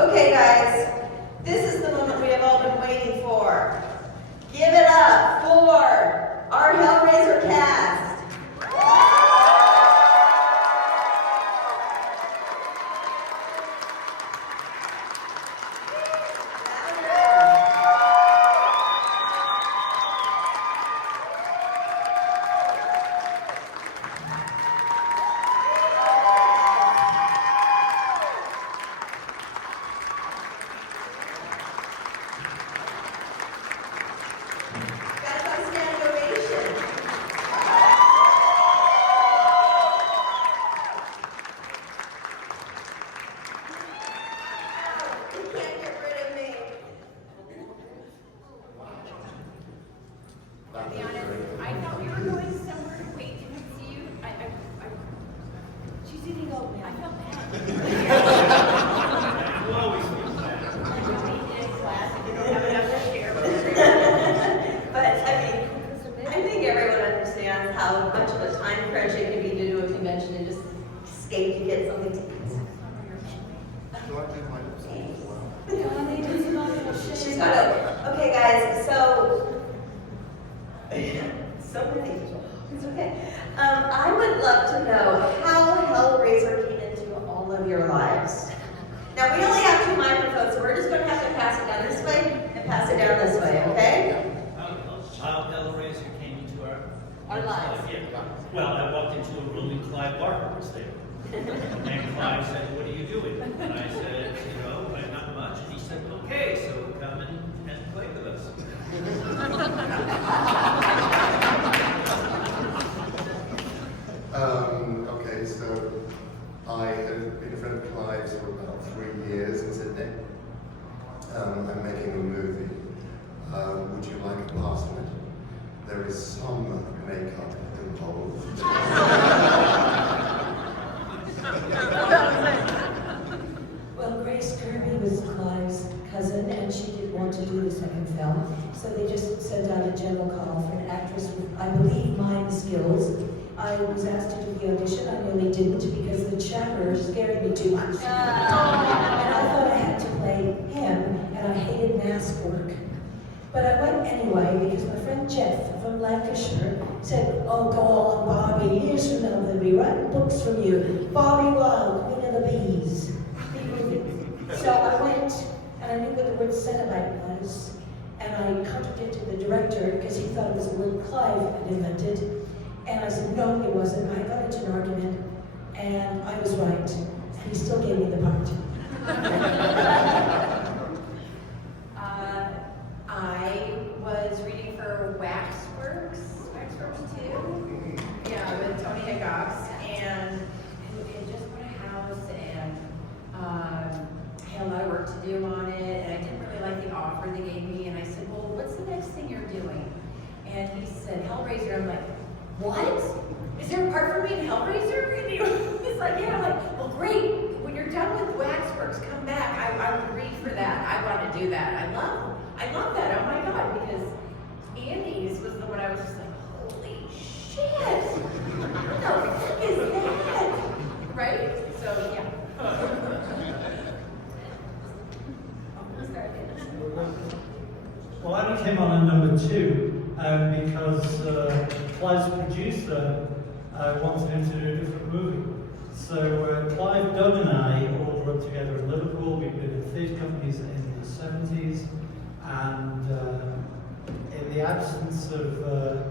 Okay, guys, this is the moment we have all been waiting for. Give it up for our Hellraiser cast. Okay, guys, so many. It's okay. I would love to know how Hellraiser came into all of your lives. Now, we only have 2 microphones, so we're just going to have to pass it down this way and pass it down this way, okay? How Hellraiser came into our lives. Yeah. Well, I walked into a room and Clive Barker was there. And Clive said, "What are you doing?" And I said, "Not much." And he said, "Okay, so come and play with us." Okay, so I had been a friend of Clive's for about 3 years in Sydney. I'm making a movie. Would you like a part in it? There is some makeup involved. Well, Grace Kirby was Clive's cousin, and she didn't want to do the second film, so they just sent out a general call for an actress with, I believe, mime skills. I was asked to do the audition. I nearly didn't because the chatter scared me too much. And I thought I had to play him, and I hated mask work. But I went anyway because my friend Jeff from Lancashire said, "Oh, go on, Bobby. Years from now, they'll be writing books from you. Bobby Wilde, Queen of the Bees." So I went, and I knew what the word Cenobite was, and I contradicted the director because he thought it was a word Clive had invented. And I said, "No, it wasn't." I got into an argument, and I was right, and he still gave me the part. I was reading for Waxworks 2, with Tony Hickox, and we had just bought a house, and I had a lot of work to do on it, and I didn't really like the offer they gave me, and I said, "Well, what's the next thing you're doing?" And he said, "Hellraiser." I'm like, "What? Is there a part for me in Hellraiser?" And he's like, "Yeah." I'm like, "Well, great. When you're done with Waxworks, come back. I would read for that. I want to do that. I love that. Oh my God, because Andy's was the one I was just like, holy shit. What the fuck is that? Right? So, yeah. Well, I only came on at number 2 because Clive's producer wanted him to do a different movie. So Clive, Doug and I all grew up together in Liverpool. We've been in theatre companies in the 70s, and in the absence of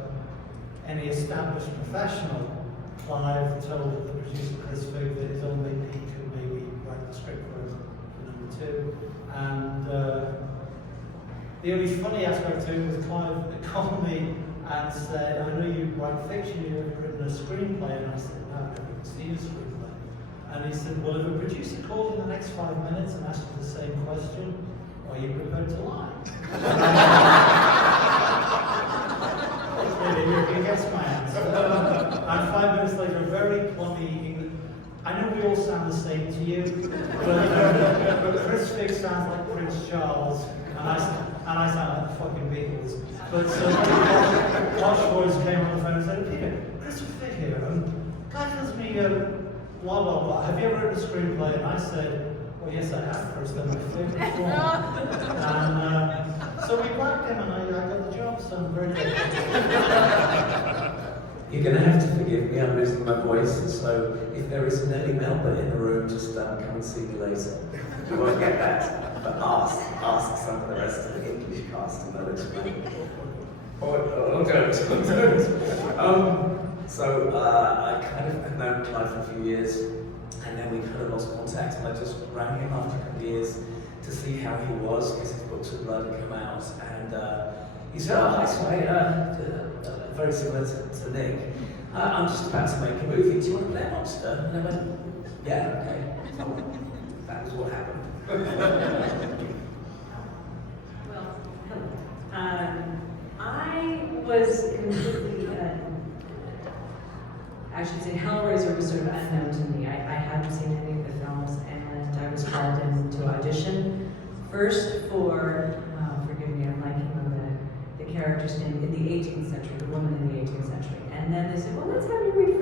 any established professional, Clive told the producer Chris Figg that his only he could maybe write the script for him for number 2. And the only funny aspect to it was Clive called me and said, "I know you write fiction, you've ever written a screenplay?" And I said, "No, I've never seen a screenplay." And he said, "Well, if a producer calls in the next 5 minutes and asks you the same question, are you prepared to lie?" You guessed my answer. And 5 minutes later, a very plummy English. I know we all sound the same to you, but Chris Figg sounds like Prince Charles, and I sound like the fucking Beatles. But posh voice came on the phone and said, "Peter, Chris Figg here. Guy tells me, blah, blah, blah. Have you ever written a screenplay?" And I said, Well, yes, I have. First, they're my favorite film. And so we blacked him, and I got the job, so I'm very grateful. You're going to have to forgive me, I'm losing my voice, so if there is an Ellie Melba in the room, just come and see me later. You won't get that, but ask some of the rest of the English cast and they'll explain. Or don't. So I kind of had known Clive for a few years, and then we kind of lost contact, and I just rang him after a couple of years to see how he was, because his books of blood had come out, and he said, oh, hi, sorry, very similar to Nick. I'm just about to make a movie. Do you want to play a monster? And I went, yeah, okay. So that was what happened. Well, hello. I was completely, I should say, Hellraiser was sort of unknown to me. I hadn't seen any of the films, and I was called in to audition first for, forgive me, I'm blanking on the character's name, in the 18th century, the woman in the 18th century. And then they said, well, let's have you read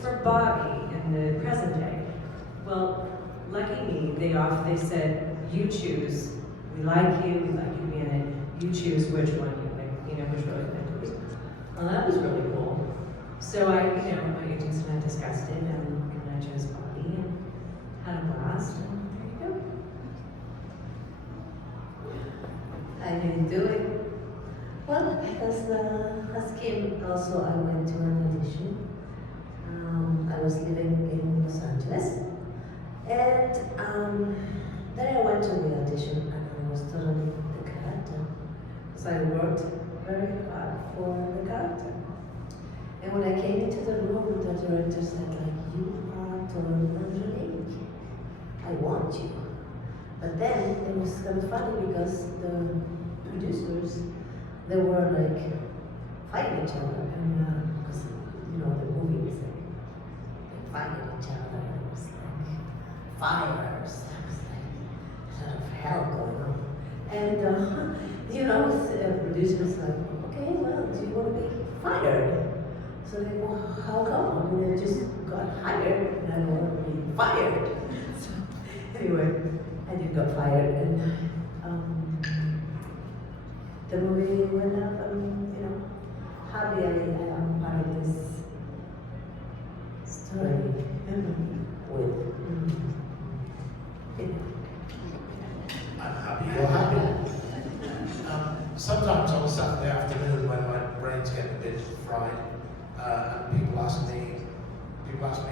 for Bobby in the present day. Well, lucky me, they said, you choose. We like you to be in it. You choose which one which role you're going to be. Well, that was really cool. So my agents and I discussed it, and I chose Bobby and had a blast, and there you go. How do you do it? Well, as Kim also, I went to an audition. I was living in Los Angeles, and then I went to the audition, and I was totally the character, because I worked very hard for the character. And when I came into the room, the director said, like, you are totally Angelique. I want you. But then it was kind of funny because the producers, they were like fighting each other, and because the movie was like fighting each other. It was like fires. There was like sort of hell going on. And the producers like, okay, well, do you want to be fired? So they go, well, how come? I mean, I just got hired and I don't want to be fired. So anyway, I did got fired, and the movie went up, and happy I am part of this story with. I'm happy you're happy. Sometimes on a Saturday afternoon when my brain's getting a bit fried, and people ask me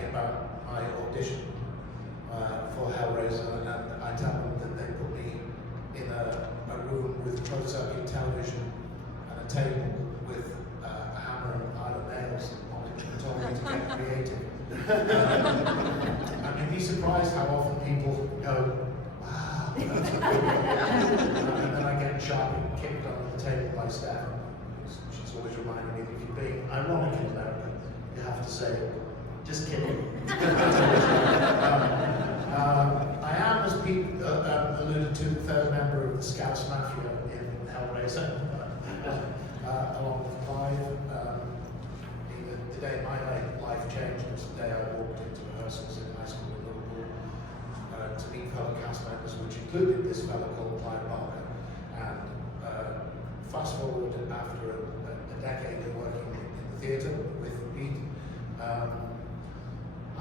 about my audition for Hellraiser, and I tell them that they put me in a room with closed circuit television and a table with a hammer and a pile of nails on it, and told me to get creative. And you'd be surprised how often people go, wow, that's good. And then I get sharp and kicked under the table by Steph. She's always reminding me that if you're being ironic in America, you have to say, just kidding. I am, as Pete alluded to, the third member of the Scouts Mafia in Hellraiser, along with Clive. The day my life changed was the day I walked into rehearsals in high school in Liverpool to meet fellow cast members, which included this fellow called Clive Barker. And fast forward after a decade of working in the theatre with Pete, I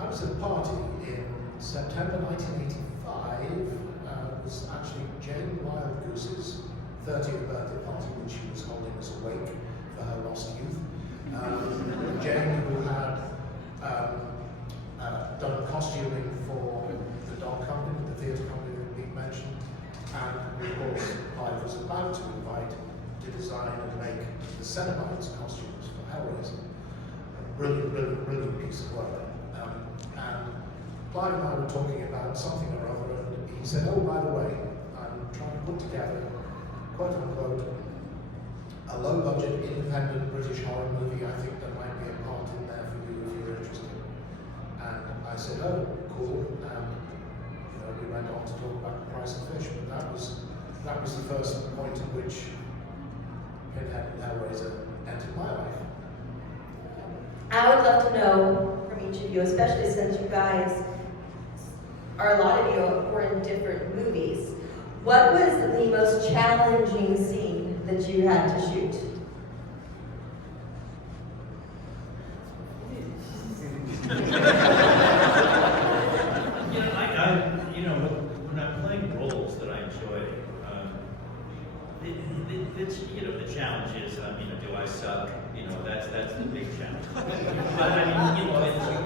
was at a party in September 1985. It was actually Jane Wildgoose's 30th birthday party, which she was holding as a wake for her lost youth. Jane, who had done costuming for the dog company, the theatre company that Pete mentioned, and of course Clive was about to invite to design and make the Cenobites costumes for Hellraiser. A brilliant piece of work. And Clive and I were talking about something or other, and he said, oh, by the way, I'm trying to put together, quote unquote, a low-budget, independent British horror movie. I think there might be a part in there for you if you're interested. And I said, oh, cool. And we went on to talk about The Price of Fish, but that was the first point at which Pinhead and Hellraiser entered my life. I would love to know from each of you, especially since you guys or a lot of you were in different movies. What was the most challenging scene that you had to shoot? When I'm playing roles that I enjoy, the challenge is, do I suck? That's the big challenge. But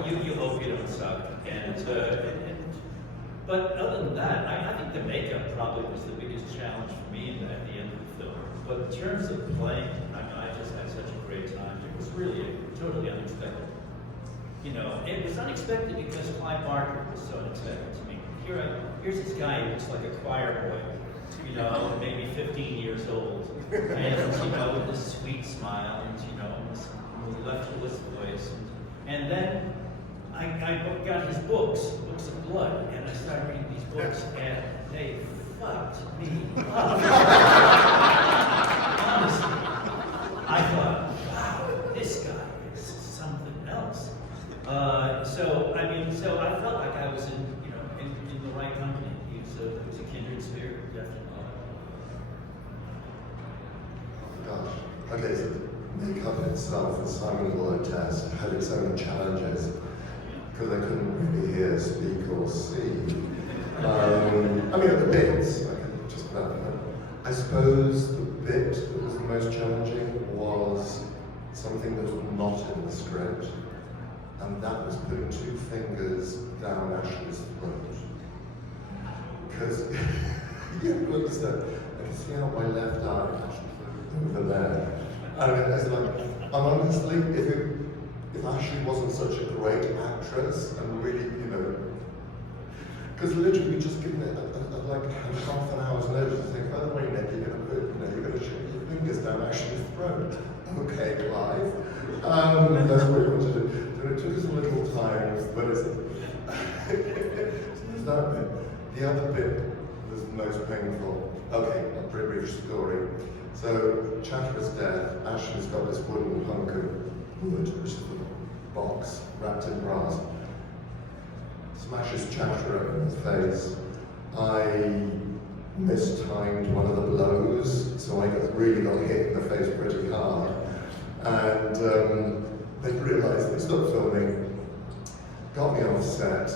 you hope you don't suck. But other than that, I think the makeup probably was the biggest challenge for me at the end of the film. But in terms of playing, I just had such a great time. It was really totally unexpected. It was unexpected because Clive Barker was so unexpected to me. Here's this guy who looks like a choir boy, maybe 15 years old, and with this sweet smile, and this mellifluous voice, and then I got his books of blood, and I started reading these books, and they fucked me up. Honestly, I thought, wow, this guy is something else. So I felt like I was in the right company. He was a kindred spirit, definitely. Gosh. Okay, so the makeup itself, the Simon Lloyd test, had its own challenges because I couldn't really hear, speak, or see. At the bits, I could just about. I suppose the bit that was the most challenging was something that was not in the script, and that was putting 2 fingers down Ashley's throat. Because you have to understand, I can see out my left eye actually over there. And it's like, honestly, if Ashley wasn't such a great actress and really, because literally just given it like half an hour's notice to think, by the way, Nick, you're going to shake your fingers down Ashley's throat. Okay, Clive. That's what you want to do. So it took us a little time, but it's that bit. The other bit was the most painful. Okay, a pretty brief story. So, Chatter's death, Ashley's got this wooden hunk of wood, which is a box wrapped in brass. Smashes Chatterer in the face. I mistimed one of the blows, so I really got hit in the face pretty hard. And they realised, they stopped filming, got me off set,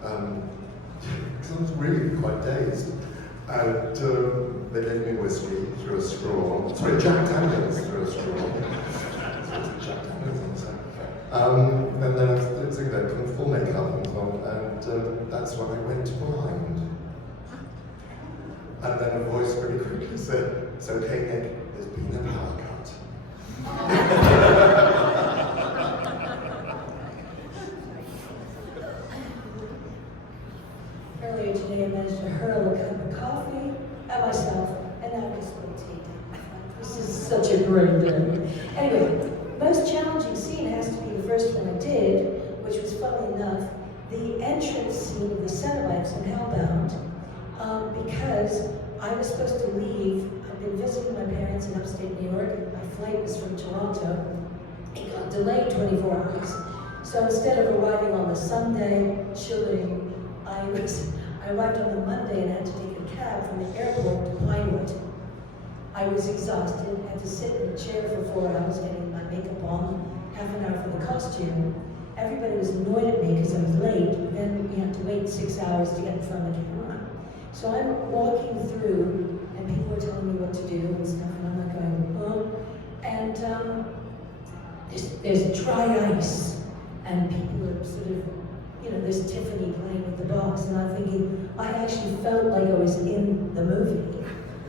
because I was really quite dazed. And they gave me whiskey through a straw. Sorry, Jack Daniels through a straw. Jack Daniels on set. And then I was doing that kind of full makeup and so on, and that's when I went blind. And then a voice very quickly said, "It's okay, Nick, there's been a power cut." Earlier today, I managed to hurl a cup of coffee at myself, and now I just want to take it. This is such a great day. Anyway, most challenging scene has to be the first one I did, which was, funnily enough, the entrance scene of the Cenobites in Hellbound, because I was supposed to leave. I'd been visiting my parents in upstate New York, and my flight was from Toronto. It got delayed 24 hours. So instead of arriving on the Sunday, chilling, I arrived on the Monday and had to take a cab from the airport to Pinewood. I was exhausted, had to sit in a chair for 4 hours getting my makeup on, half an hour for the costume. Everybody was annoyed at me because I was late, but then we had to wait 6 hours to get in front of the camera. So I'm walking through, and people are telling me what to do and stuff, and I'm like going, oh. And there's dry ice, and people are sort of, there's Tiffany playing with the box, and I'm thinking, I actually felt like I was in the movie.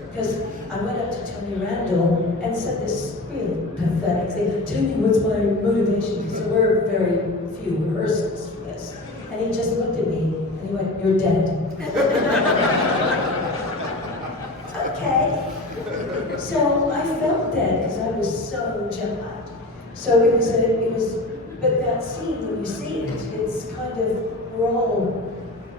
Because I went up to Tony Randall and said this really pathetic thing, "Tell me what's my motivation?" Because there were very few rehearsals for this. And he just looked at me and he went, "You're dead." Okay. So I felt dead because I was so jet-lagged. So it was, but that scene, when you see it, it's kind of,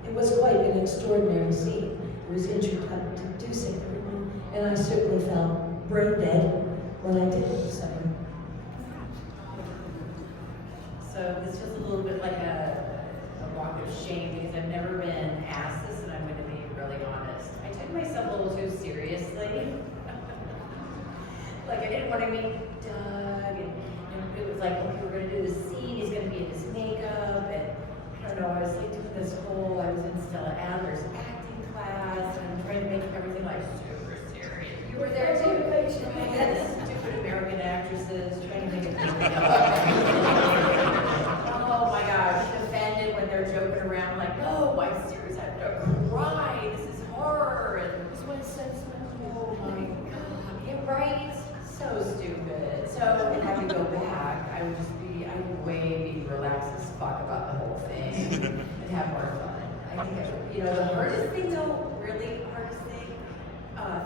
it was quite an extraordinary scene. It was introducing everyone, and I certainly felt brain dead when I did it, So this was a little bit like a walk of shame because I've never been asked this, and I'm going to be really honest. I took myself a little too seriously. Like, I didn't want to meet Doug, and it was like, okay, we're going to do this scene, he's going to be in his makeup, and I don't know, I was like doing this whole, I was in Stella Adler's acting class, and I'm trying to make everything like super serious. You were there too? Yes, stupid American actresses trying to make it really oh my gosh, offended when they're joking around like, no, I'm serious, I have to cry, this is horror, and this one says, oh my god, yeah, right? So stupid. So having to go back, I would way be relaxed as fuck about the whole thing and have more fun. I think, the hardest thing though, really hardest thing,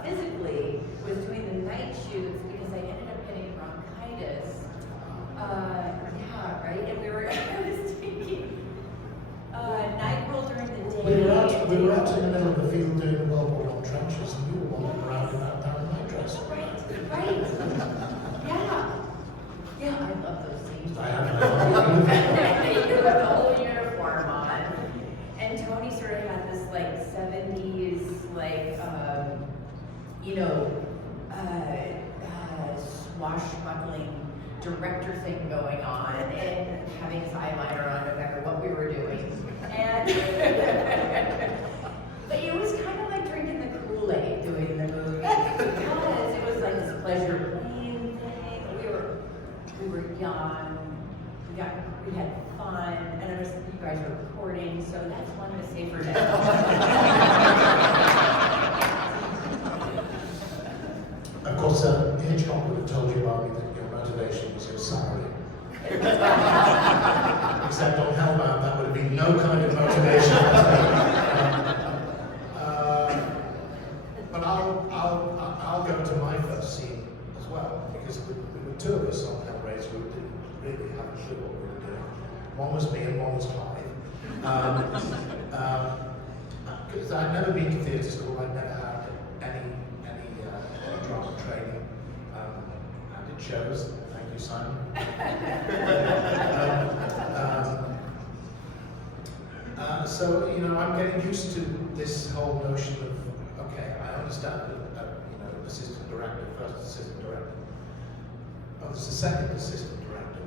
physically, was doing the night shoots because I ended up getting bronchitis. Yeah, right? And I was taking night roll during the day. We were out in the middle of the field doing World War I trenches, and you were wandering around in that down nightdress. Right. Yeah. Yeah, I love those scenes. I have You have the whole uniform on. And Tony sort of had this like 70s, like, swashbuckling director thing going on, and having his eyeliner on no matter what we were doing. And but it was kind of like drinking the Kool-Aid doing the movie because it was like this pleasure playing thing. We were young, we had fun, and I was, you guys were recording, so that's one to say for now. Of course, Hitchcock would have told you about me that your motivation was your salary. Except on Hellbound, that would have been no kind of motivation. But I'll go to my first scene as well, because there were two of us on Hellraiser who didn't really have a clue what we were doing. One was me and one was Clive. Because I'd never been to theatre school, I'd never had any drama training, and it shows. Thank you, Simon. So I'm getting used to this whole notion of, okay, I understand that assistant director, first assistant director. Oh, there's a second assistant director.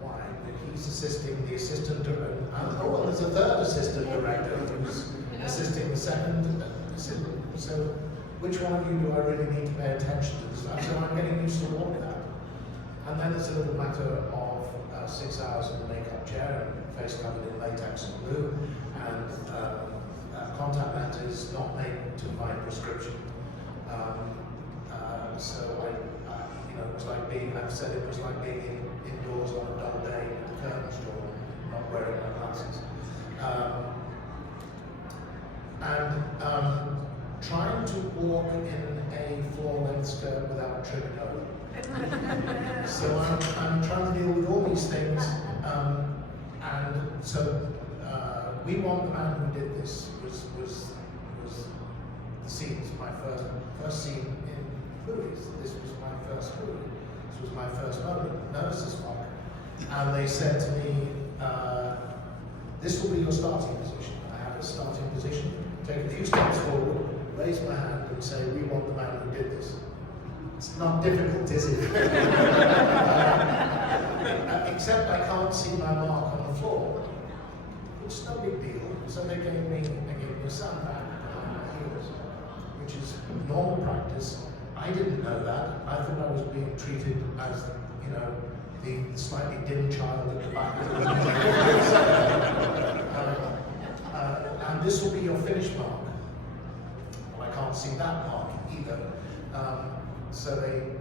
Why? He's assisting the assistant director. Oh, well, there's a third assistant director who's assisting the second assistant. So which one of you do I really need to pay attention to? So I'm getting used to all of that. And then it's a little matter of 6 hours in the makeup chair and face covered in latex and glue, and contact lenses not made to my prescription. So it was like being, I've said it was like being indoors on a dull day with the curtains drawn, not wearing my glasses. And trying to walk in a floor-length skirt without tripping over. So I'm trying to deal with all these things, and so We Want the Man Who Did This was the scene. It's my first scene in movies. This was my first movie. This was my first moment, nervous as fuck. And they said to me, this will be your starting position. I have a starting position. Take a few steps forward, raise my hand and say, we want the man who did this. It's not difficult, is it? Except I can't see my mark on the floor, which is no big deal. So they gave me a sandbag behind my heels, which is normal practice. I didn't know that. I thought I was being treated as, the slightly dim child at the back of the and this will be your finish mark. Well, I can't see that mark either. So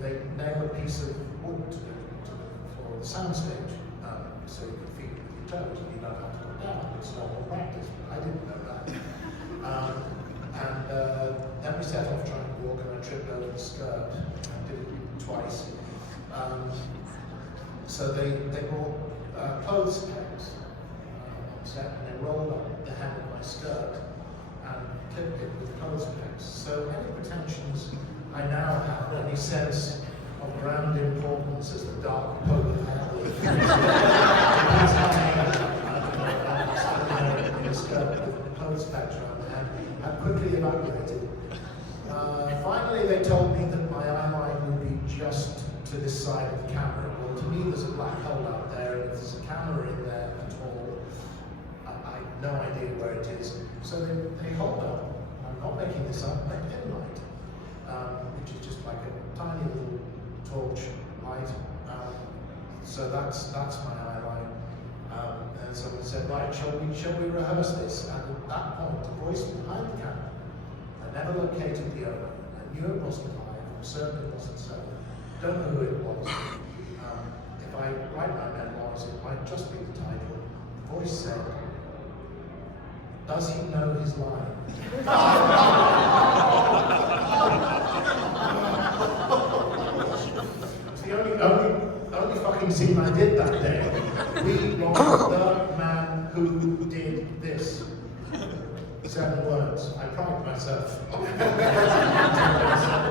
they nail a piece of wood to the floor of the soundstage, so you can feel it with your toes and you don't have to go down. It's normal practice, but I didn't know that. Then we set off trying to walk, and I tripped over the skirt. I did it twice. So they brought clothes pegs on set, and they rolled up the hem of my skirt and clipped it with clothes pegs. So any pretensions I now have, any sense of grand importance as the dark poke of hell, skirt with a clothes patch around the hand had quickly evaporated. Finally, they told me that my eyeline would be just to this side of the camera. Well, to me, there's a black hole out there, and if there's a camera in there at all, I have no idea where it is. So they hold up, I'm not making this up, a pin light, which is just like a tiny little torch light. So that's my eyeline. And someone said, right, shall we rehearse this? And at that point, a voice behind the camera, I never located the owner. I knew it wasn't I, I'm certain it wasn't so. Don't know who it was. If I write my memoirs, it might just be the title. The voice said, does he know his line? It's the only fucking scene I did that day. We lost the man who did this. 7 words. I pride myself. 7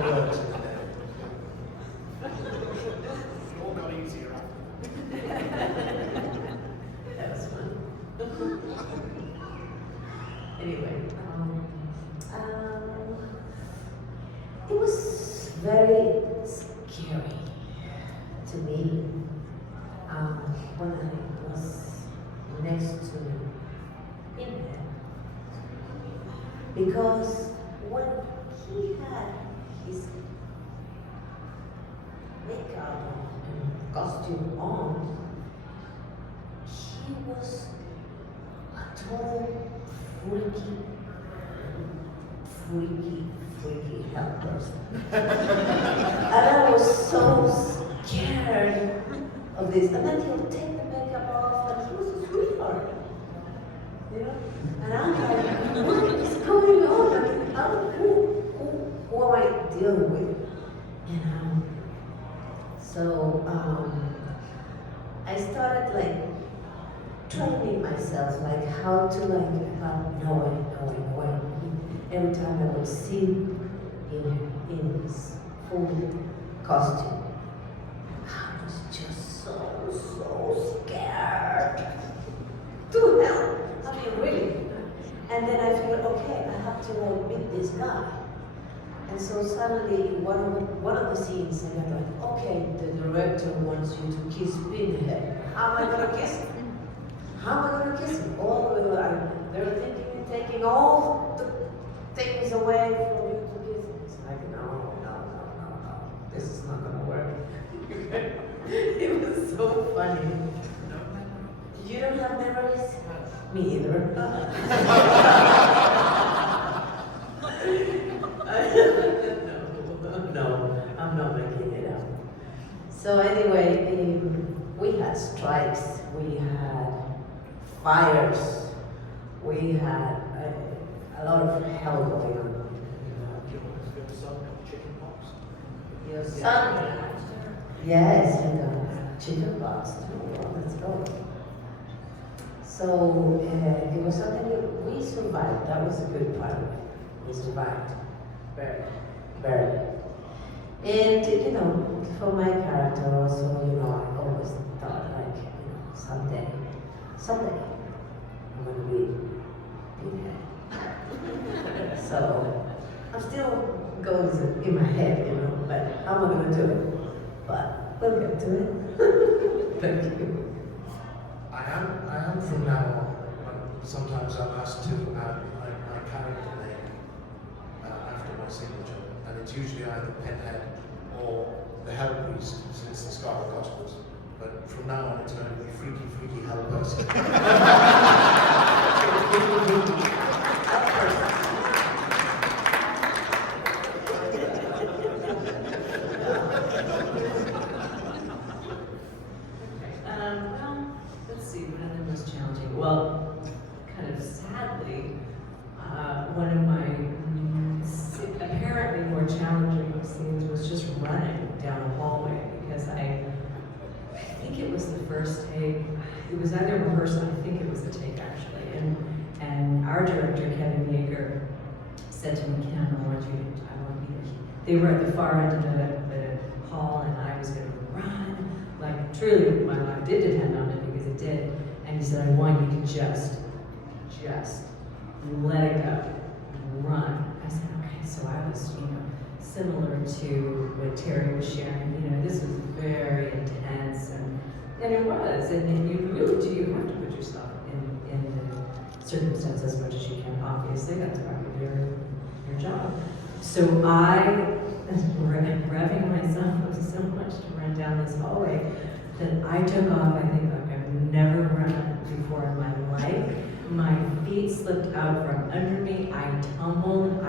words. It all got easier That was fun. Anyway, It was very scary to me when I was next to him, because when he had his makeup and costume on, he was a total freaky hell person. And I was so scared of this. And then he'll take the makeup off, and he was a sweetheart. You know? And I'm like, what is going on? I mean, who am I dealing with? You know? So, I started like training myself, like how to know. Every time I would see in his full costume, I was just so scared to hell. I mean, really. And then I figured, okay, I have to meet this guy. And so suddenly, one of the scenes, I got like, okay, the director wants you to kiss Pinhead. How am I going to kiss him? How am I going to kiss him? They're thinking of taking all the things away from you to kiss him. It's like, no. This is not going to work. It was so funny. You don't have memories? Me either. No, I'm not making it up. So anyway, we had strikes, we had fires, we had a lot of hell going on. Your son? Yes, you got chicken pox too. Well, let's go. So it was something that we survived. That was a good part of it. We survived. Barely. And for my character also, I always thought someday, I'm gonna be Pinhead. So I'm still going in my head, but how am I gonna do it? But we'll get to it. Thank you. I am from now on, when sometimes I'm asked to add my character name after my signature, and it's usually either Pinhead or the Hell Priest, since the Scarlet Gospels. But from now on, it's going to be Freaky Hell Person. Let's see, what other was challenging? Well, kind of sadly, one of my apparently more challenging scenes was just running down a hallway, because I think it was the first take. It was either rehearsal, I think it was the take actually, and our director, Kevin Yeager, said to me, Ken, I want you to. They were at the far end of the hall, and I was going to run. Like, truly, my life did depend on it, because it did. And he said, I want you to just just let it go, run. I said, okay, so I was, similar to what Terry was sharing. This was very intense, and it was. And you really do. You have to put yourself in the circumstance as much as you can. Obviously, that's part of your job. So I was revving myself up so much to run down this hallway that I took off. I think like I've never run before in my life. My feet slipped out from under me. I tumbled.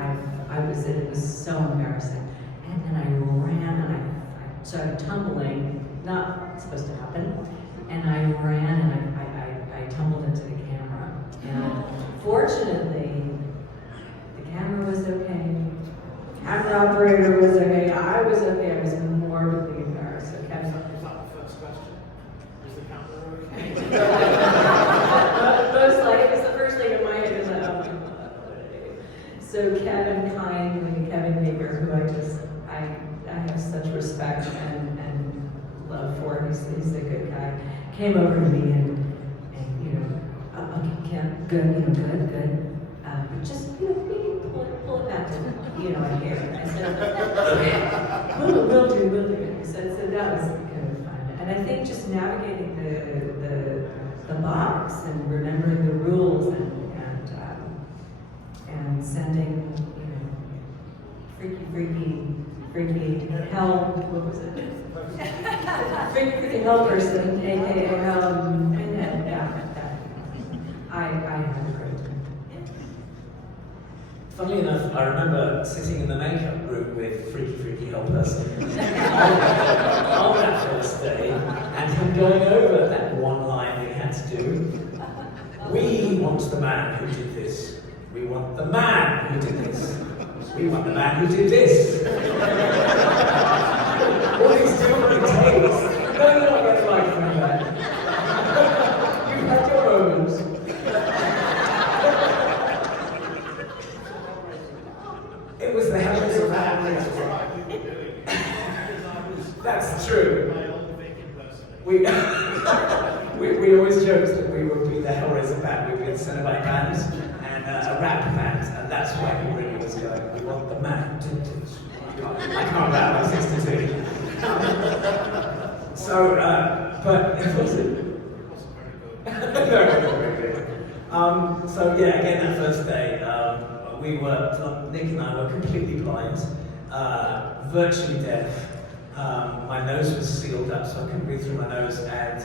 It was so embarrassing. And then I ran and I started tumbling, not supposed to happen. And I ran and I tumbled into the camera. And fortunately, the camera was okay. Camera operator was okay. I was okay. I was morbidly embarrassed. So Kevin. Is that the first question? Is the camera okay? Most likely, it was the first thing in my head. Is like, oh my God, what did I do? So Kevin Baker, who I have such respect and love for. He's a good guy. Came over to me and okay, good. But just pull it back to a hair. I said, we'll do. So that was kind of fun. And I think just navigating the box and remembering the rules and sending freaky hell, what was it? freaky hell person, aka Pinhead. I had a great time. Funnily enough, I remember sitting in the makeup room with freaky hell person on that first day, and him going over that one line we had to do. We want the man who did this. We want the man who did this. We want the man who did this. All these different takes. No, you're not going to like from that. You've had your moments. It was the Hellraiser man. That's true. We always joked that we would be the Hellraiser band. We'd be the Cenobite band and a rap band, and that's why we really was going. We want the man to do this. I can't rap, I'm 62. So, but was it? Very good. So yeah, again that first day, Nick and I were completely blind, virtually deaf. My nose was sealed up, so I couldn't breathe through my nose, and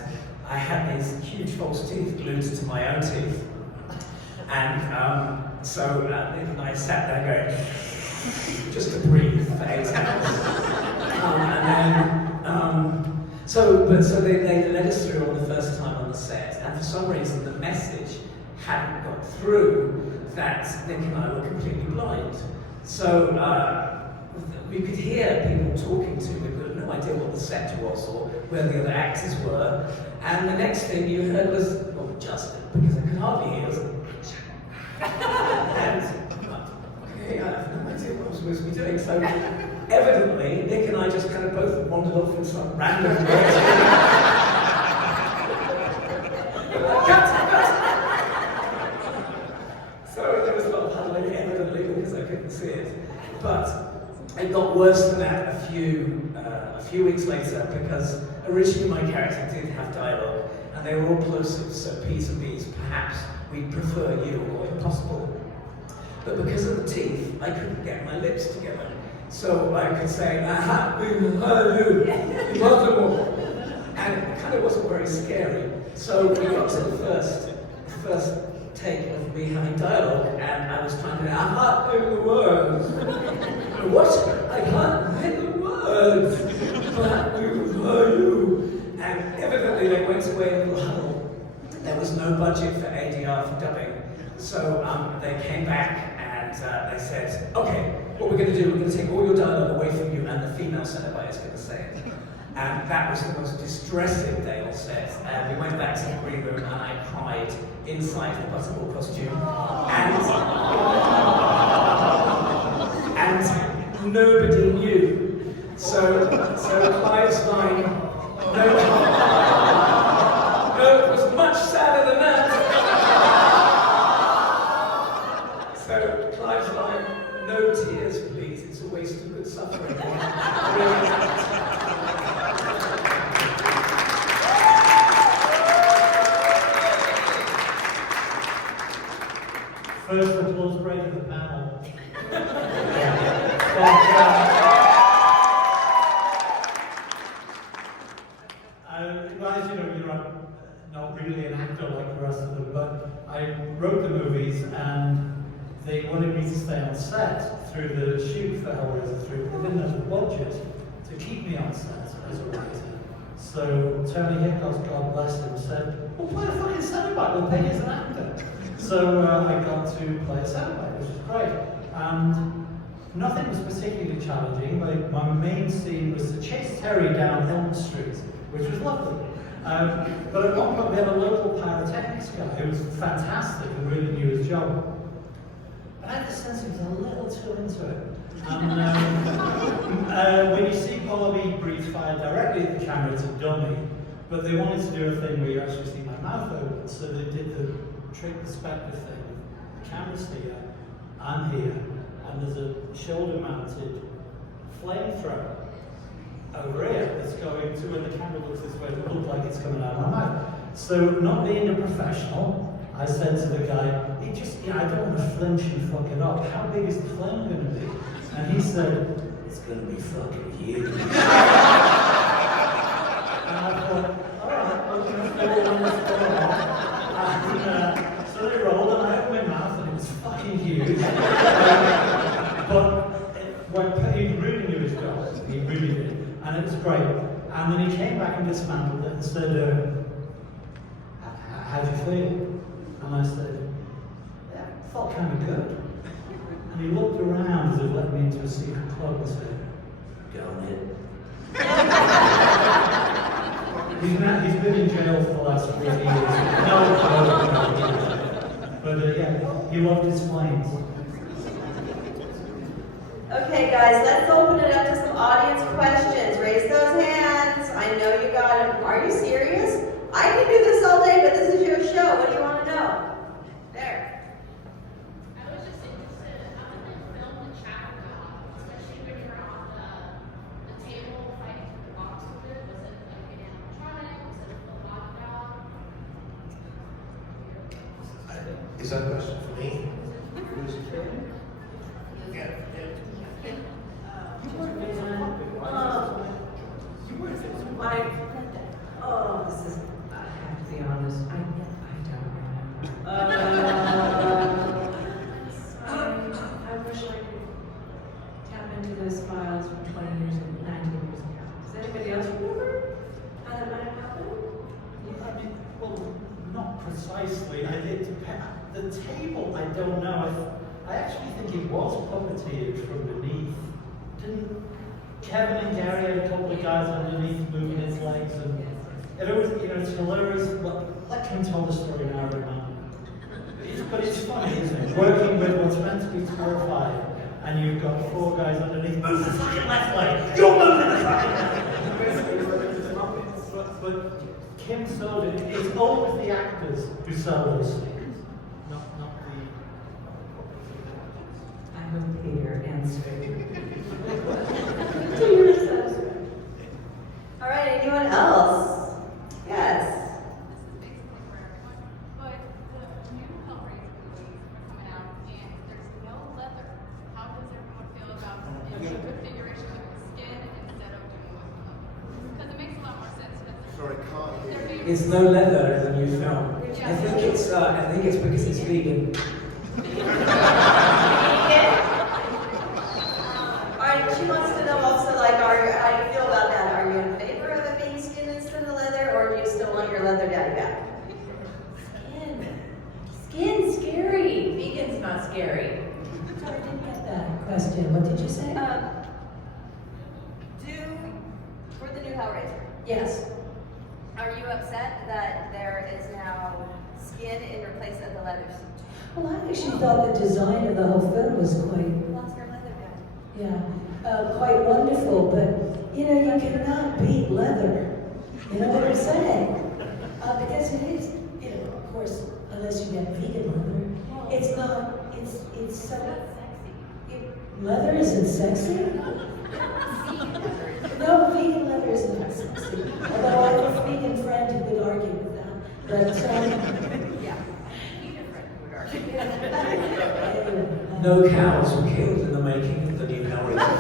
I had these huge false teeth glued to my own teeth. And so Nick and I sat there going, just to breathe for 8 hours. So they led us through on the first time on the set, and for some reason the message hadn't got through that Nick and I were completely blind. So we could hear people talking to, we had no idea what the set was or where the other actors were, and the next thing you heard was, well, Justin, because I could hardly hear, was, and okay, I have no idea what I'm supposed to be doing. So evidently, Nick and I just kind of both wandered off in some random direction. So there was a lot of huddling, evidently, because I couldn't see it. But it got worse than that a few weeks later, because originally my character did have dialogue, and they were all plosives, so P's and B's, perhaps, we'd prefer you, or impossible. But because of the teeth, I couldn't get my lips together. So I could say, aha, you, impossible. And it kind of wasn't very scary. So we got to the first take of me having dialogue, and I was trying to, I can't do the words. What? I can't say the words. But you. And evidently they went away in a little huddle. There was no budget for ADR for dubbing. So they came back and they said, okay, what we're going to do, we're going to take all your dialogue away from you, and the female Cenobite is going to say it. And that was the most distressing day on set. And we went back to the green room and I cried inside the butterball costume. And nobody knew. So Clive's line, no, it was much sadder than that. Well, as you know, you're not really an actor like the rest of them, but I wrote the movies and they wanted me to stay on set through the shoot for Hellraiser 3, but they didn't have the budget to keep me on set as a writer. So Tony Hickos, God bless him, said, well, play a fucking Cenobite, we'll pay you as an actor. So I got to play a Cenobite, which was great. And nothing was particularly challenging. My main scene was to chase Terry down Elm Street, which was lovely. But at one point we had a local pyrotechnics guy who was fantastic and really knew his job. But I had the sense he was a little too into it. And when you see Bobby breathe fire directly at the camera, it's a dummy. But they wanted to do a thing where you actually see my mouth open, so they did the trick perspective thing. The camera's here, I'm here, and there's a shoulder-mounted flamethrower over here that's going to, when the camera looks this way, it looks like it's coming out of my mouth. So, not being a professional, I said to the guy, I don't want to flinch and fuck it up. How big is the flame going to be? And he said, it's going to be fucking huge. And I thought, alright, well, so they rolled and I opened my mouth and it was fucking huge. But he really knew his job, he really did. And it was great. And then he came back and dismantled it and said, how do you feel? And I said, yeah, it felt kind of good. And he looked around as if let me into a secret club and said, go on in. He's been in jail for the last 40 years. No. But yeah, he loved his flames. Okay, guys, let's open it up to some audience questions. Raise those hands. I know you got them. Are you serious? I can do this all day, but this is your show. What do you want to know? There. I was just interested, how did they film the chapter go? Especially when you were on the table fighting through the box with it? Was it like an animatronic? Was it a full body job? Is that a question for me? This is, I have to be honest, I don't remember. I wish I could tap into those files from 20 years and 19 years ago. Does anybody else remember how that might have happened? Well, not precisely. I did the table. I don't know. I actually think it was puppeteered from beneath. Didn't Kevin and Gary had a couple of guys underneath moving his legs, and it was, it's hilarious. Let Kim tell the story now, remember. But it's funny, isn't it? Working with what's meant to be terrifying, and you've got 4 guys underneath. Move the fucking left leg. You're moving the fucking left leg. But Kim sold it. It's always the actors who sell those things, not the I hope Peter answered. All right, anyone else? Yes. This is basically for everyone. But the new Hellraiser movies are coming out and there's no leather. How does everyone feel about the configuration with the skin instead of doing with leather? Because it makes a lot more sense. Sorry, can't hear you. It's no leather in the new film. I think it's because it's vegan. Alright, she wants to know also, like, how do you feel about that? Are you in favor of it being skin instead of leather, or do you still want your leather daddy back? Skin's scary. Vegan's not scary. Sorry, I didn't get that question. What did you say? For the new Hellraiser, Yes. are you upset that there is now skin in place of the leather suit? Well, I actually thought the design of the whole film was quite, Lost her leather guy. quite wonderful, but you cannot beat leather. You know what I'm saying? Because it is, of course, unless you get vegan leather, it's not, it's so, leather isn't sexy? No, vegan leather is not sexy. Although I have a vegan friend who would argue with that. But, No cows were killed in the making of the new Hellraiser.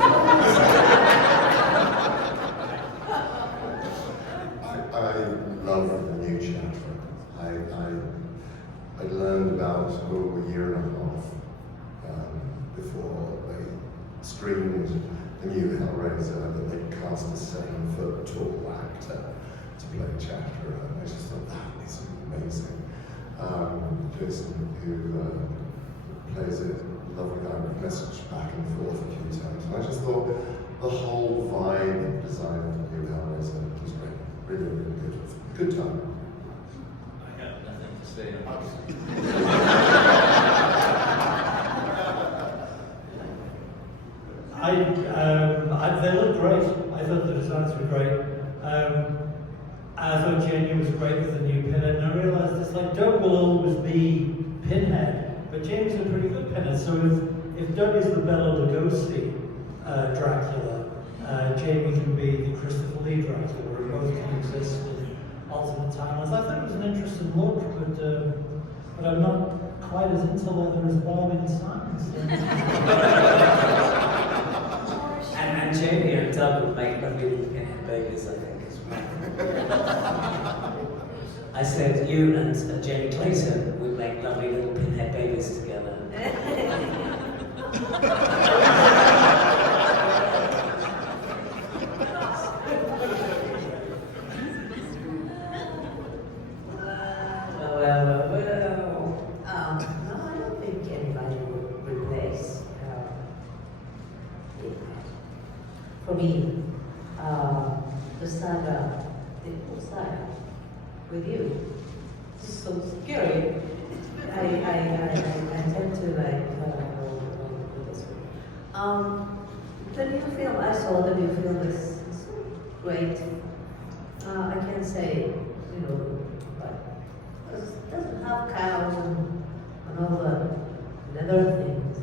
brilliant. The new Hellraiser, that they cast a 7-foot-tall actor to play Chatterer. I just thought that is amazing. Jason, who plays a lovely guy, with messaged back and forth a few times. And I just thought the whole vibe and design of the new Hellraiser was great. Really, really good. Good time. I got nothing to say on this. They look great. I thought the designs were great. I thought Jamie was great with the new Pinhead, and I realised it's like Doug will always be Pinhead, but Jamie's a pretty good Pinhead. So if Doug is the Bela Lugosi Dracula, Jamie can be the Christopher Lee Dracula, or both can exist in alternate timelines. I thought it was an interesting look, but I'm not quite as into leather as Bob in Science. And Jamie and Doug would make lovely little pinhead babies, I think, as well. I said you and Jamie Clayton would make lovely little pinhead babies together. No, I don't think anybody would replace for me, the saga, the whole saga, with you. It's so scary. I tend to like go this way. The new film, I saw the new film is great. I can say, you know, but it doesn't have cows and all the leather things.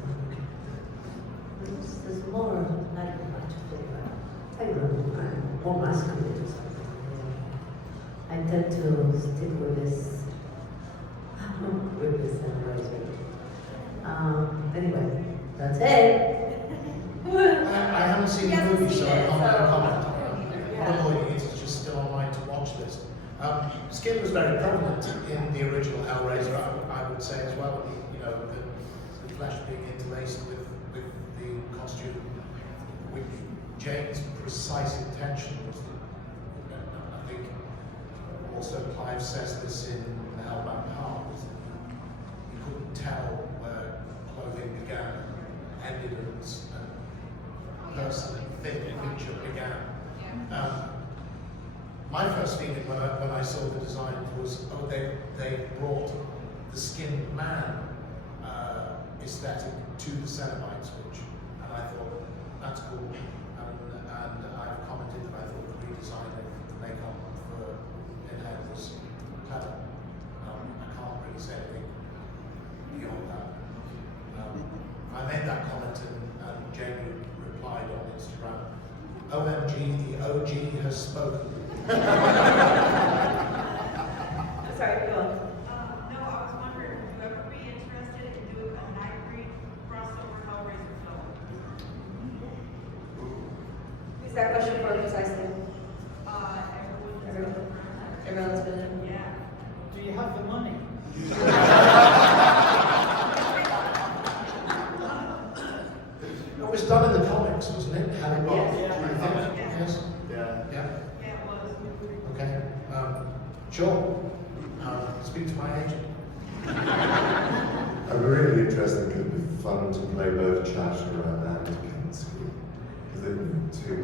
There's more, I don't know how to say that. I don't know, I'm more masculine or something. I tend to stick with this Hellraiser. Anyway, that's it. I haven't seen the Yes, movie, so I seen it, can't so- comment. Yeah. Although it's just still online to watch this. Skin was very prevalent in the original Hellraiser, I would say as well. You know, the flesh being interlaced with the costume, which Jane's precise intention was. I think also Clive says this in The Hellbound Heart, was that you couldn't tell where clothing began, ended, and person and thing creature began. My first feeling when I saw the design was, oh, they brought the skinned man aesthetic to the Cenobites, and I thought that's cool. And I've commented that I thought the redesign of the makeup for Pinhead was clever. I can't really say anything beyond that. I made that comment and Jamie replied on Instagram, OMG, the OG has spoken. I'm sorry, go on. No, I was wondering, would you ever be interested in doing a Nightbreed crossover Hellraiser film? Who's that question for precisely? Everyone. Everyone's been in. Yeah. Do you have the money? It was done in the comics, wasn't it? Harry Potter? Yes. Yes. Yeah. Yeah. Yeah, it was. Okay. Sure. Speak to my agent. I'm really interested. It could be fun to play both Chatterer and Kinski, because they're two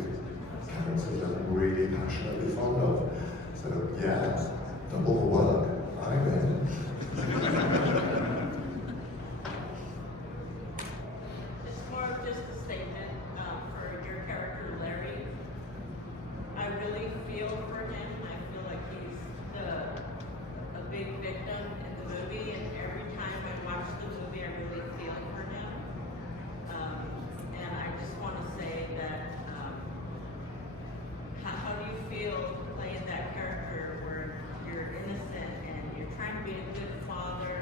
characters I'm really passionately fond of. So yeah, double the work. I'm in. It's more of just a statement for your character, Larry. I really feel for him. I feel like he's a big victim in the movie, and every time I watch the movie, I really feel for him. And I just want to say that, how do you feel playing that character where you're innocent and you're trying to be a good father,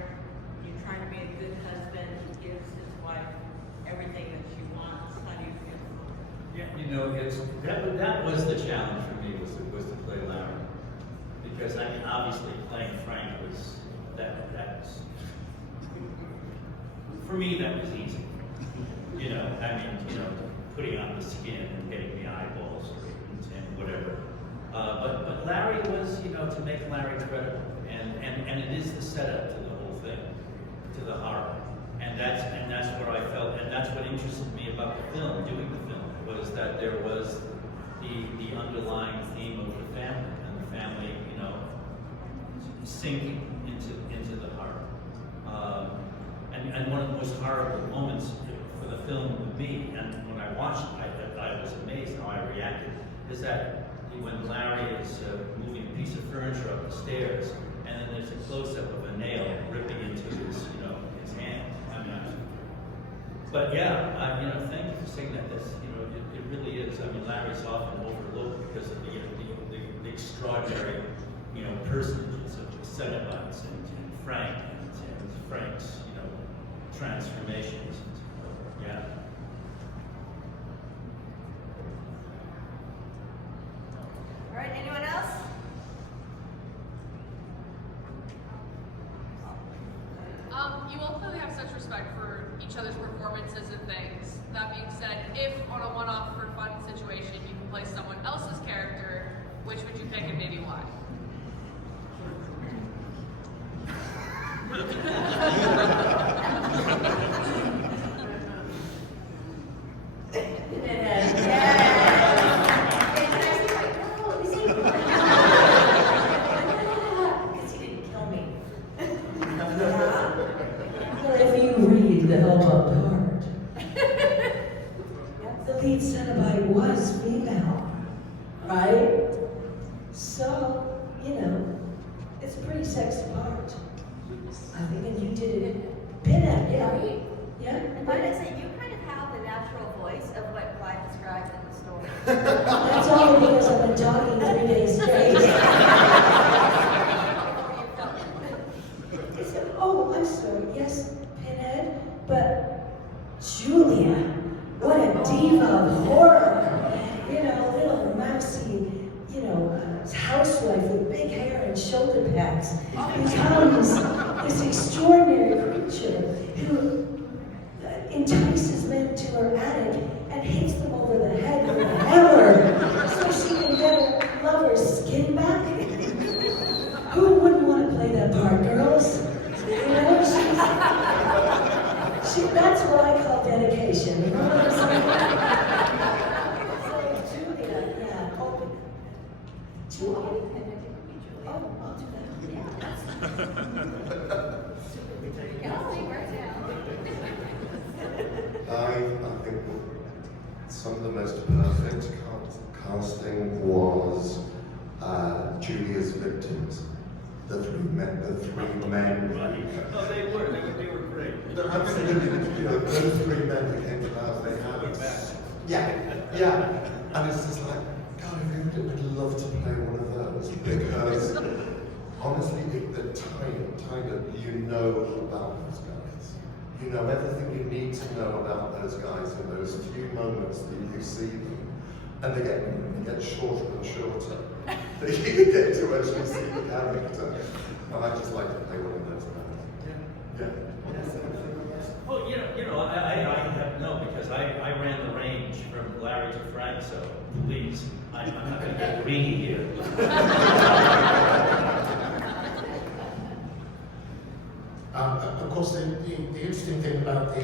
you're trying to be a good husband, he gives his wife everything that she wants? How do you feel? Yeah, you know, that was the challenge for me, was to play Larry, because I mean, obviously playing Frank was that's for me that was easy. You know, I mean, you know, putting on the skin and getting the eyeballs and whatever. But Larry was, to make Larry credible, and it is the setup to the whole thing, to the horror, and that's where I felt, and that's what interested me about the film, doing the film, was that there was the underlying theme of the family, and the family, sinking into the horror. And one of the most horrible moments for the film with me, and when I watched it, I was amazed how I reacted, is that when Larry is moving a piece of furniture up the stairs, and then there's a close-up of a nail ripping into his, his hand. But yeah, thank you for saying that. This, it really is. Larry's often overlooked because of the extraordinary, personages of the Cenobites and Frank and Frank's, transformations. Yeah. All right, anyone else? You all clearly have such respect for each other's performances and things. That being said, if on a one-off for fun situation you can play someone else's character, which would you pick and maybe why? If you read the Hellbound Heart, the lead Cenobite was female, right? So, it's a pretty sexy part. I think, and you did it. Pinhead, yeah. Right. Yeah. And might I say, you kind of have the natural voice of what Clive described in the story. That's only because I've been talking 3 days straight. Oh, I'm sorry. Yes, Pinhead, but Julia, what a diva of horror. Little mousy, housewife with big hair and shoulder pads becomes this extraordinary creature who entices men to her attic and hits them over the head with a hammer so she can get her lover's skin back. Who wouldn't want to play that part, girls? That's what I call dedication. You know what I'm saying? So, Julia, yeah, open. Julia? Oh, I'll do I think some of the most perfect casting was Julia's victims. The three men. Oh, they were great. Those three men who came to the house, they had. Yeah. And it's just like, God, I would love to play one of those because honestly, the time that you know about those guys, you know everything you need to know about those guys in those few moments that you see them, and they get shorter and shorter. That you get to actually see the character, and I just like to play one of those guys. Yeah. Well, I have because I ran the range from Larry to Frank, so please, I'm not going to get greedy here. Of course, the interesting thing about the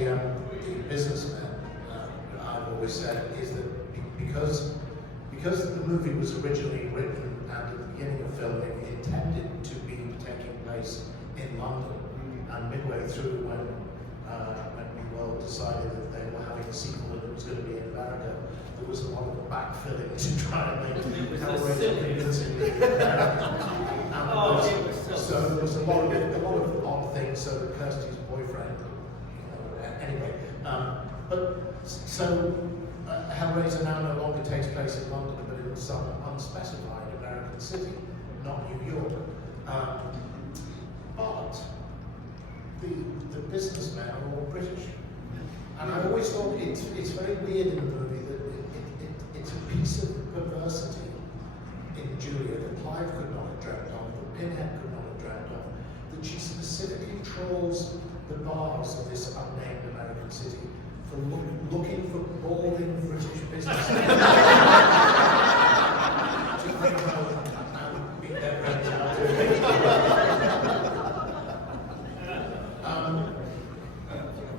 businessmen, I've always said, is that because the movie was originally written and at the beginning of filming intended to be taking place in London, and midway through when we all decided that they were having a sequel and it was going to be in America, there was a lot of backfilling to try and make Hellraiser convincingly so there was a lot of odd things. So that Kirsty's boyfriend, anyway. Hellraiser now no longer takes place in London, but in some unspecified American city, not New York. But the businessmen are all British. And I always thought it's very weird in the movie that it's a piece of perversity in Julia that Clive could not have dreamt of, that Pinhead could not have dreamt of, that she specifically trolls the bars of this unnamed American city looking for balding British businessmen. Do you think that would be never ends out doing?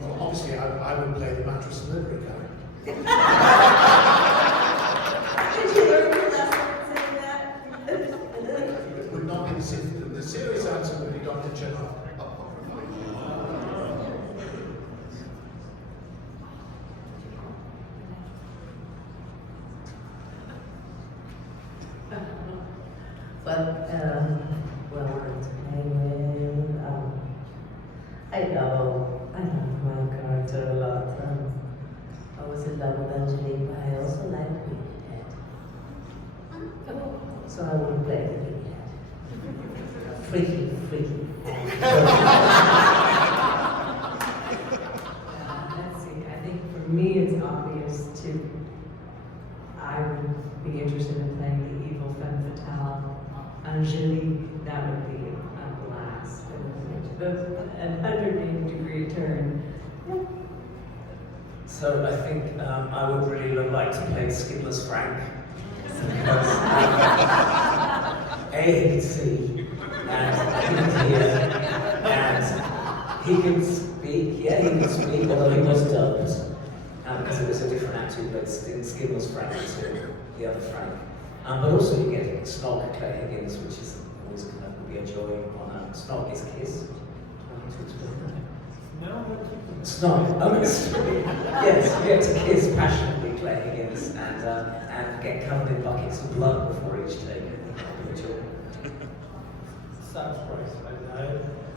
Well, obviously, I would play the mattress delivery guy. Did you learn your lesson saying that? It would not be the serious answer would be Dr. General. Well, well, anyway, I love my character a lot. I was in love with Angelique, but I also like being dead. So I would play the big head. Freaky. Let's see, I think for me it's obvious too. I would be interested in playing the evil femme fatale. Angelique, that would be a blast. An 180-degree turn. Yeah. So I think I would really like to play Skinless Frank. Because A, he can see, and he can hear, and he can speak. Yeah, he can speak, although he was dubbed. Because it was a different actor who played Skinless Frank to the other Frank. But also you get Snog, Claire Higgins, which is always going to be a joy on Snog is Kiss. Snog. Oh, yes, you get to kiss passionately Claire Higgins and get covered in buckets of blood before each take. I think that'll be a joy. Sounds great.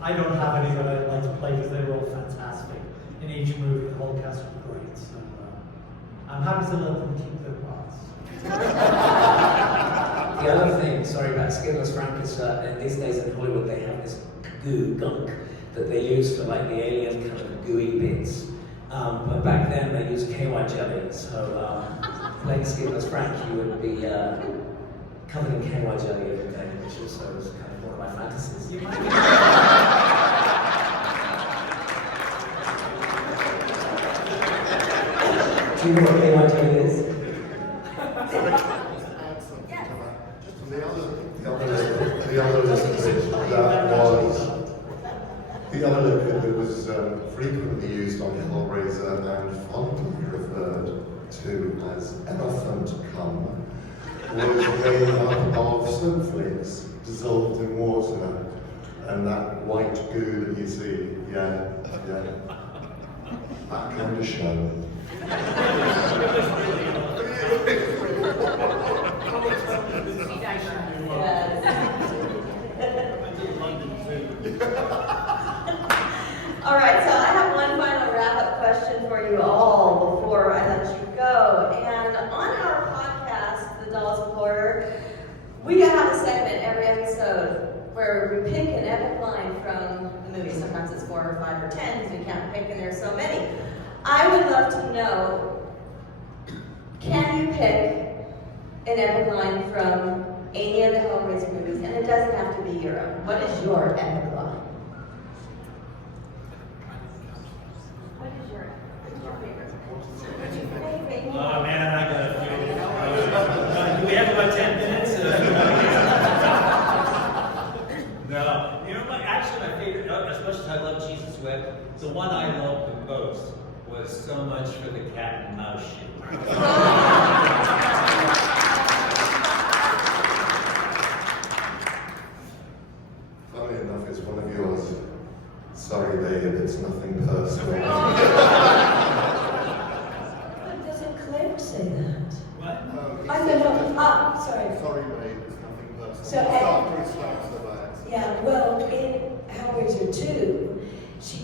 I don't have any that I'd like to play because they were all fantastic. In each movie, the whole cast was great. So I'm happy to let them keep their parts. The other thing, sorry about Skinless Frank, is in these days in Hollywood they have this gunk that they use for like the alien kind of gooey bits. But back then they used KY jelly, so playing Skinless Frank you would be covered in KY jelly every day, which also was kind of one of my fantasies. You might Do you know what KY jelly is? The other liquid that was frequently used on Hellraiser and fondly referred to as elephant cum was made up of snowflakes dissolved in water, and that white goo that you see, yeah, that kind of show. All right, so I have one final wrap-up question for you all before I let you go. And on our podcast, The Dolls of Horror, we have a segment every episode where we pick an epic line from the movie. Sometimes it's 4 or 5 or 10 because we can't pick, and there's so many. I would love to know, can you pick an epic line from any of the Hellraiser movies? And it doesn't have to be your own. What is your epic line? Oh man, I got a few. Do we have about 10 minutes? No. You know, actually my favorite, as much as I love Jesus Wept, the one I loved the most was So Much for the Cat and Mouse shit. Funny enough, it's one of yours. Sorry, babe, it's nothing personal. Doesn't Claire say that? What? I don't know. Sorry. Sorry, babe, it's nothing personal. So, Just after it slaps the back. Yeah, well, in Hellraiser 2, she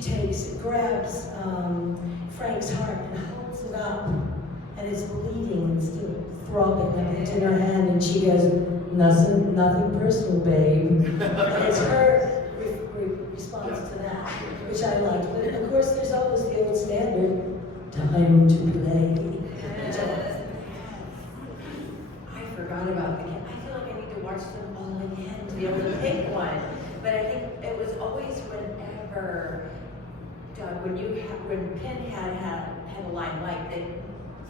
grabs Frank's heart and holds it up, and it's bleeding and still throbbing like it's in her hand, and she goes, nothing personal, babe. And it's her response to that, which I like. But of course, there's always the old standard, time to play. I forgot about the cat. I feel like I need to watch them all again to be able to pick one. But I think it was always whenever, Doug, when Penn had had a line like that,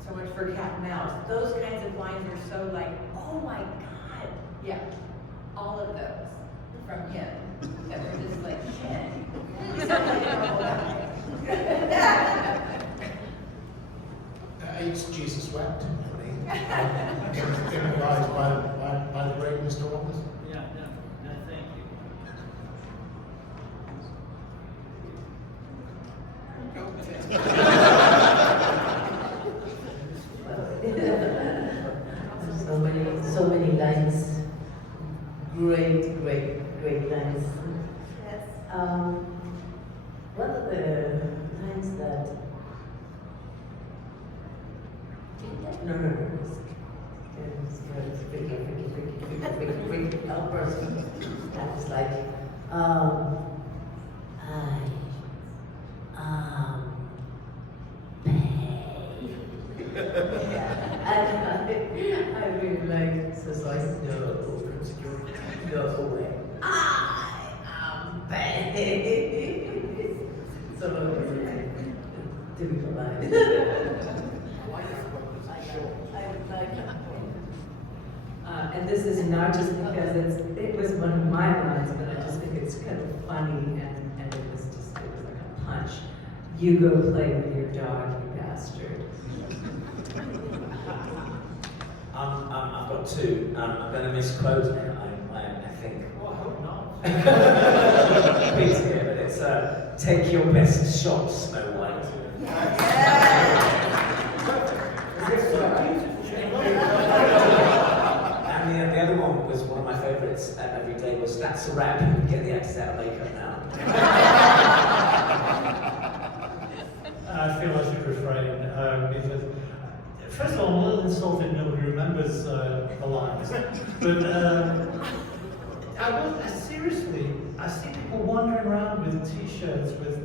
so much for cat and mouse. Those kinds of lines were so like, oh my God. Yeah, all of those from him that were just like, shit. It's Jesus wept, immortalized by the great Mr. Roberts. Yeah, thank you. So many lines. Great lines. Yes. One of the lines that it's freaking helpers. That was like, I really like, so I said, no way. I am paid. So, typical line. And this is not just because it was one of my lines, but I just think it's kind of funny and it was like a punch. You go play with your dog, you bastard. I've got two. I'm going to misquote it, I think. Well, I hope not. Please hear, but it's take your best shot, Snow White. And the other one was one of my favourites every day was that's a wrap. Get the actors out of makeup now. I feel I should refrain because, first of all, I'm a little insulted nobody remembers the lines. But seriously, I see people wandering around with T-shirts with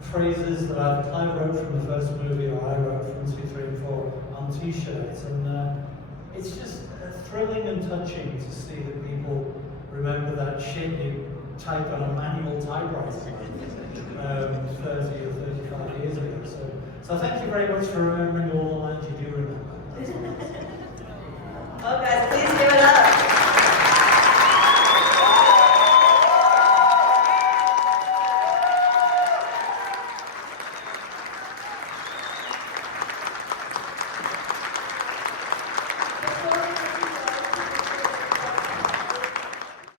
phrases that I wrote from the first movie or I wrote from 2, 3, and 4 on T-shirts, and it's just thrilling and touching to see that people remember that shit you typed on a manual typewriter 30 or 35 years ago. So thank you very much for remembering all the lines you do remember.